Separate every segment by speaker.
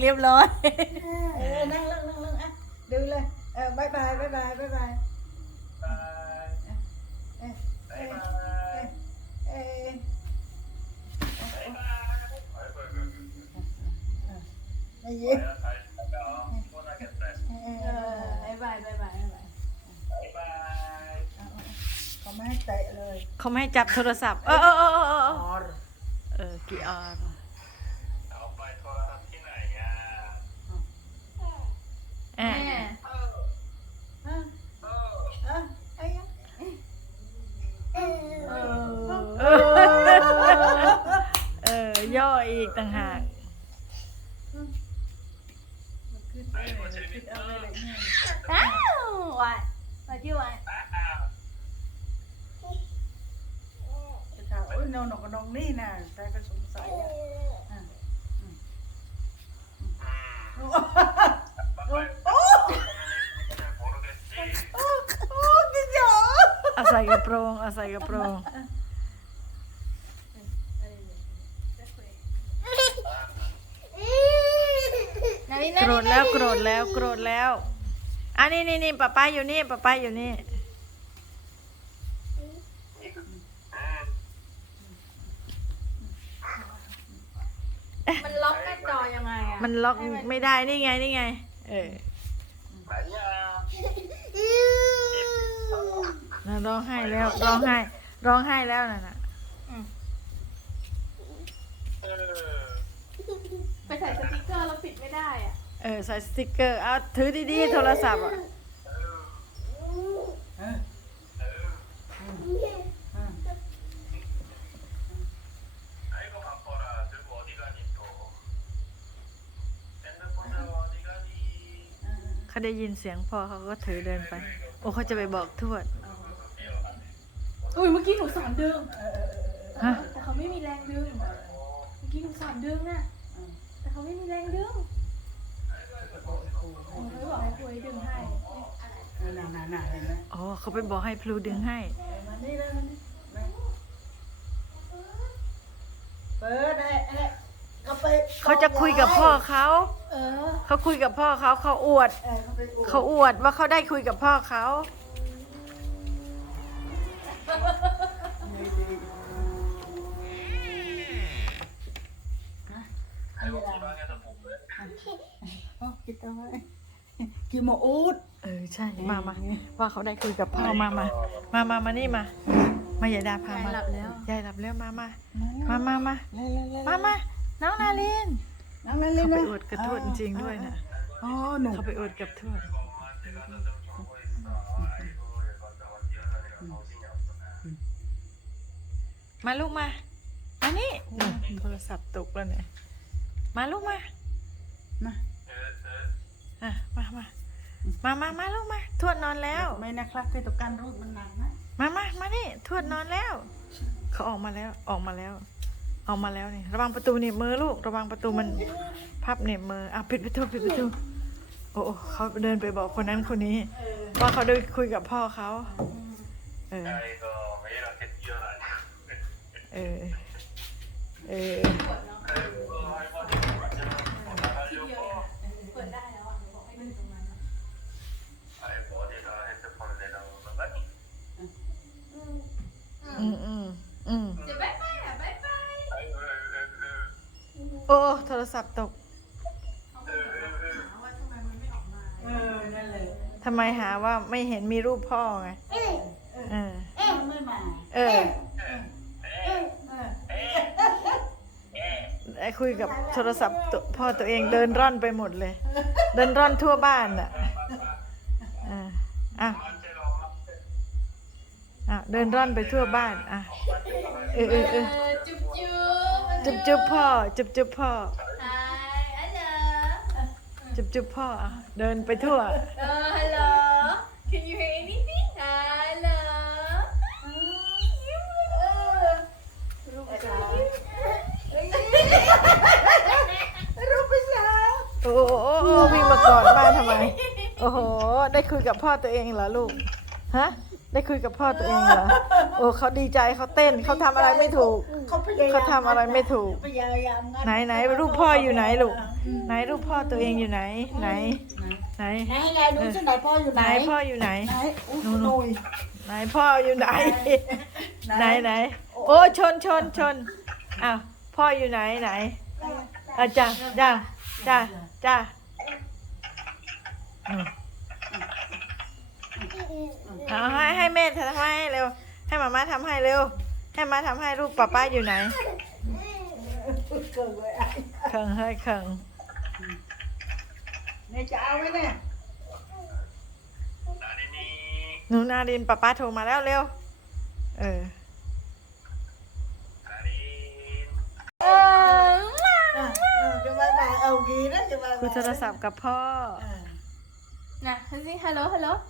Speaker 1: เรียบร้อย
Speaker 2: เออนั่งเลงนั่งลงอะดูเลยเออบายบายบายบายบายบายเออเออเออไอ้เหี้ยเอ
Speaker 1: เอ
Speaker 2: อ
Speaker 1: อบายบายบายบายบาย
Speaker 2: เขาไม่ให้เตะเลย
Speaker 1: เขาไม่ให้จับโทรศัพท์ เออเออเออเออเออ
Speaker 2: ออ
Speaker 1: เออกี่ออน
Speaker 3: เอาไปโทรศัพท์ที่ไหนอะ
Speaker 1: แอะ
Speaker 2: อะอะไอ้ยังเออ
Speaker 1: เออเออย่ออีกต่างหาก
Speaker 3: ไอ้คนใช้มิเตอร์
Speaker 1: อ้าววายมา ที่วาย
Speaker 3: อ้า
Speaker 2: จะถามโอ้ยน้องน้องน้องนี่นะแต่ก็สงสัยอะอะ
Speaker 3: อืม
Speaker 2: โอ้
Speaker 3: โอ้
Speaker 2: โอ้
Speaker 3: โหโรเกตตี้
Speaker 2: โอ้โอ้กินเหรอ
Speaker 1: เอาใส่กระโปรงอาใส่กระโปรงโกรธแล้วโกรธแล้วโกรธแล้ว อันนี้นี่นี่ป้าป้าอยู่นี่ป้าป้าอยู่นี่
Speaker 3: อืม
Speaker 4: มันล็อกหน้าจอยังไงอะ
Speaker 1: มันล็อกไม่ได้นี่ไงนี่ไง เออ
Speaker 3: ไหนอะ
Speaker 1: น่ะร้องไห้แล้วร้องไห้ ร้องไห้แล้วน่ะน่ะ
Speaker 3: เออ
Speaker 4: ไปใส่สติกเกอร์
Speaker 1: เออใส่สติกเกอร์เอาถือดีๆโทรศัพท์อะ
Speaker 2: เขา
Speaker 1: ได้ยินเสียงพ่อเขาก็ถือเดินไป โอ้เขาจะไปบอกทวด
Speaker 4: อุ้ยเมื่อกี้หนูสอนดึง
Speaker 1: ฮะ
Speaker 4: แต่เขาไม่มีแรงดึง เมื่อกี้หนูสอนดึงน่ะ แต่เขาไม่มีแรงดึง หนูเลยบอกให้คุยดึงให้
Speaker 2: น่ะน่ะน่ะเห็นไหม
Speaker 1: อ๋อเขาไปบอกให้พลูดึงให้
Speaker 2: มานี่เลยมานี่มาเปิดไอ้ไอ้ก็ไป
Speaker 1: เขาจะคุยกับพ่อเขา
Speaker 4: เออ
Speaker 1: เขาคุยกับพ่อเขาเขาอวด
Speaker 2: เออเขาไปอุด
Speaker 1: เขาอวดว่าเขาได้คุยกับพ่อเขา
Speaker 3: ไอ้พวกที่บ้า กิ
Speaker 2: นเอาไว้กิโมอูด
Speaker 1: เออใช่มามาว่าเขาได้คุยกับพ่อมามามามามานี่มา มายายดาพามา
Speaker 4: ยา
Speaker 1: ย
Speaker 4: หลับแล้ว
Speaker 1: ยายหลับแล้วมามามามามามามาน้องนาลิน
Speaker 2: น้องนาลิน
Speaker 1: เขาไปอดกับทวดจริงด้วยนะ
Speaker 2: อ๋อหนู
Speaker 1: เขาไปอดกับทวดมาลูกมาอันนี้โทรศัพท์ตกแล้วเนี่ยมาลูกมา
Speaker 2: มา
Speaker 1: มามามามามาลูกมา ทวดนอนแล้ว
Speaker 2: ไม่นะครับเไปตัวกการรูดมันหนักนะ
Speaker 1: มามามานี่ทวดนอนแล้ว เขาออกมาแล้ว ออกมาแล้ว ออกมาแล้วนี่ ระวังประตูเนี่ยมือลูก ระวังประตูมันพับเนี่ยมือ อะปิดประตูปิดประตู โอ้เขาเดินไปบอกคนนั้นคนนี้ ว่าเขาเดินคุยกับพ่อเขา เออ เออ
Speaker 4: เออ อื
Speaker 1: มอืมอืมะ
Speaker 4: บาอะ
Speaker 1: โอ้โทรศัพท์ตก
Speaker 4: เทำไมออ
Speaker 2: นั่นเลย
Speaker 1: ทำไมหาว่าไม่เห็นมีรูปพ่อไงเออ
Speaker 2: เออเอ๊ะไม่มา
Speaker 1: เออ
Speaker 2: เออะเออ
Speaker 1: ไอคุยกับโทรศัพท์พ่อตัวเองเดินร่อนไปหมดเลย เดินร่อนทั่วบ้านอะอะ เดินร่อนไปทั่วบ้านอะเออเออเออ
Speaker 4: เออจุ๊บจุ๊บ
Speaker 1: จุบจุบพ่อ จุบจุบพ่อ
Speaker 4: ฮายอัลโหล
Speaker 1: จุบจุบพ่ออะเดินไปทั่ว
Speaker 4: เออฮัลโหล can you hear anything ฮัลโหลเออ
Speaker 2: รูปภาษารูปภาษา
Speaker 1: โอ้โหโอ้โหวิ่งมากอดมาทำไม โอ้โห ได้คุยกับพ่อตัวเองเหรอลูก ฮะ ได้คุยกับพ่อตัวเองเหรอโอ้เขาดีใจเขาเต้นเขาทำอะไรไม่ถูก
Speaker 2: เขาพยายาม
Speaker 1: เขาทำอะไรไม่ถูก
Speaker 2: พยายามงัด
Speaker 1: ไหนไหนรูปพ่ออยู่ไหนลูกไหนรูปพ่อตัวเองอยู่ไหน ไหน ไหน
Speaker 2: ไหนไงดูสิไหนพ่ออยู่
Speaker 1: ไห
Speaker 2: ไห
Speaker 1: น
Speaker 2: น
Speaker 1: พ่ออยู่ไหน
Speaker 2: ไหนอุ้ย
Speaker 1: นู่น
Speaker 2: หนุ่ย
Speaker 1: ไหนพ่ออยู่ไหน ไหนไหนโอ้ชนชนชนอ้าวพ่ออยู่ไหนไหนอาจ้าจ้าจ้าจ้าอืม เอาให้ให้แม่ทำให้เร็ว ให้มาม่าทำให้เร็ว ให้มาทำให้รูปป้าป้าอยู่ไหน
Speaker 2: เกิดไว้ไอ้
Speaker 1: เขิงให้เขิง
Speaker 2: เนี่ยจะเอาไหมเนี่ย
Speaker 3: นาดินี
Speaker 1: หนูนาดินป้าป้าโทรมาแล้วเร็ว เออ
Speaker 3: นาดิน
Speaker 4: เออ
Speaker 2: อะเออจะบายบายเอากีนะจะบายบาย
Speaker 1: คุยโทรศัพท์กับพ่อ
Speaker 2: เออ
Speaker 4: น่ะสิฮัลโหลฮัลโหล
Speaker 1: ฮัลโหล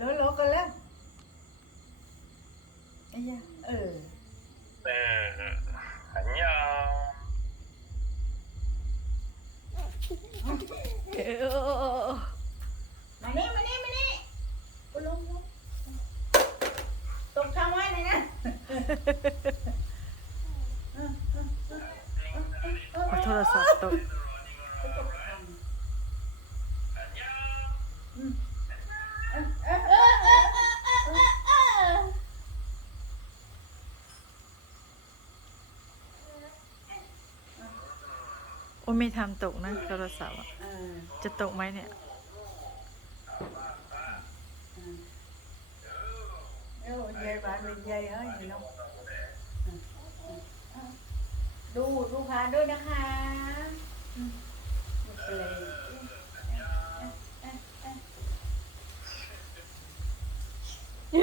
Speaker 2: ลอลๆกันแล้วไอ้ยะเออ เอออันยอ
Speaker 1: ง
Speaker 2: มานี่มานี่มานี่คุณลงตกทาไว้หน่อยน
Speaker 1: โทษสัพท์ตก อ้ไม่ทำตกนะโทรศัพท์อะ
Speaker 2: เออ
Speaker 1: จะตกไหมเนี่ย
Speaker 2: เดี๋ยวยายบ้านเป็นยายเอ้ยเนาะดูดูพานด้วยนะคะอืมเพลง
Speaker 1: เอ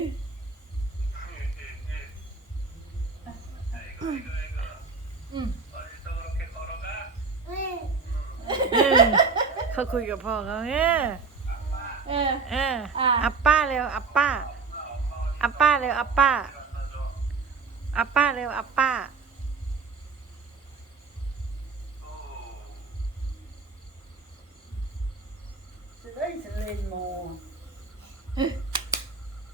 Speaker 1: อเขา คุยกับพ่อเขาเออ
Speaker 4: เออ
Speaker 1: เออ
Speaker 4: อะ
Speaker 1: อัปป้าเร็วอัปป้าอัปป้าเร็วอัปป้าอัปป้าเร็วอัปป้า
Speaker 2: จะได้จะเล่นโม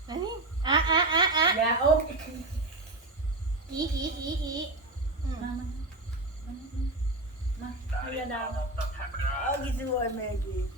Speaker 4: มานี่อะอะอะอะ
Speaker 2: อย่าโอ๊ก
Speaker 4: อีอีอีอีอืม
Speaker 2: มามามามา
Speaker 3: มา
Speaker 2: เรียดาว ต แม่กี่